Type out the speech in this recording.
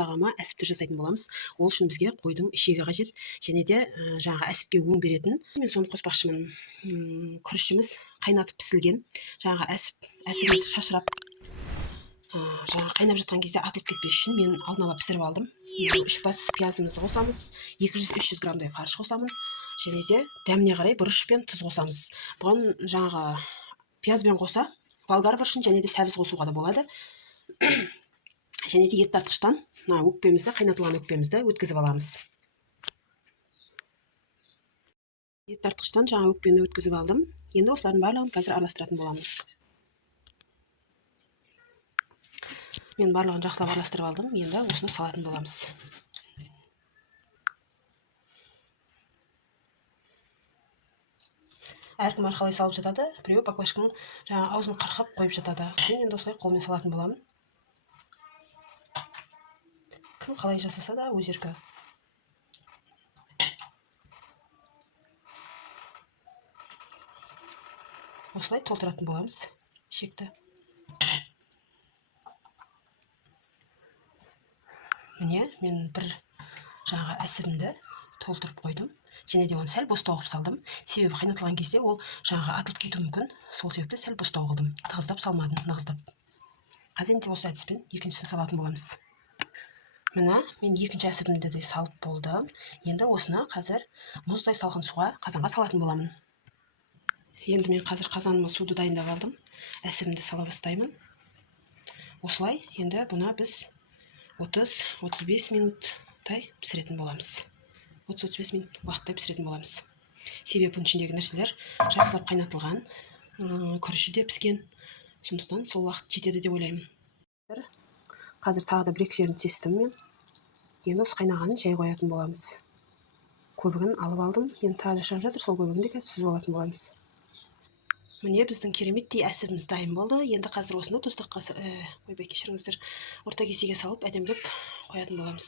ортағама әсіпті жасайтын боламыз. Ол үшін бізге қойдың ішегі қажет, және де жаңағы әсіпке өң беретін. Мен соны қоспақшымын. Күрішіміз қайнатып пісілген. Жаңағы әсібіміз шашырап жаңағы қайнап жатқан кезде атылып кетпес үшін мен алдын ала пісіріп алдым. 3 бас пиязымызды қосамыз, 200-300 граммдай фарш қосамын, және де дәміне қарай бұрыш пен тұз қосамыз. Бұған жаңағы пиязбен қоса болгар бұрышын және де сәбіз қосуға да болады. Және де ет тартқыштан өкпемізді, қайнатылған өкпемізді өткізіп аламыз. Ет тартқыштан жаңа өкпені өткізіп алдым. Енді осылардың барлығын қазір араластыратын боламыз. Мен барлығын жақсылап араластырып алдым. Енді осыны салатын боламыз. Әркім әрқалай салып жатады. Біреу баклажканың жаңа аузын қарқап қойып жатады. Мен енді осылай қолмен салатын боламын. Кім қалай жасаса да өз еркі. Осылай толтыратын боламыз шекті. Міне, мен бір жаңағы әсібімді толтырып қойдым. Және де оны сәл бостау қылып салдым. Себебі қайнатылған кезде ол жаңағы атылып кетуі мүмкін. Сол себепті сәл бостау қылдым. Тығыздап салмадым, нығыздап. Қазір енді осы әдіспен екіншісін салатын боламыз. Міне, мен екінші әсібімді де салып болдым. Енді осыны қазір мұздай салқын суға қазанға салатын боламын. Енді мен қазір қазаныма суды дайындап алдым. Әсібімді сала бастаймын. Осылай енді бұны біз 30-35 минуттай пісіретін боламыз. 30-35 минут уақыттай пісіретін боламыз. Себебі бұның ішіндегі нәрселер жақсылап қайнатылған, күріші де піскен. Сондықтан сол уақыт жетеді деп ойлаймын. Қазір тағы да бір-екі жерін тестім мен. Енді осы қайнағанын жай қоятын боламыз. Көбігін алып алдым. Енді тағы да шығып жатыр, сол көбігін де қазір сүзіп алатын боламыз. Міне біздің кереметтей әсібіміз дайын болды. Енді қазір осыны орта кесеге салып әдемілеп қоятын боламыз.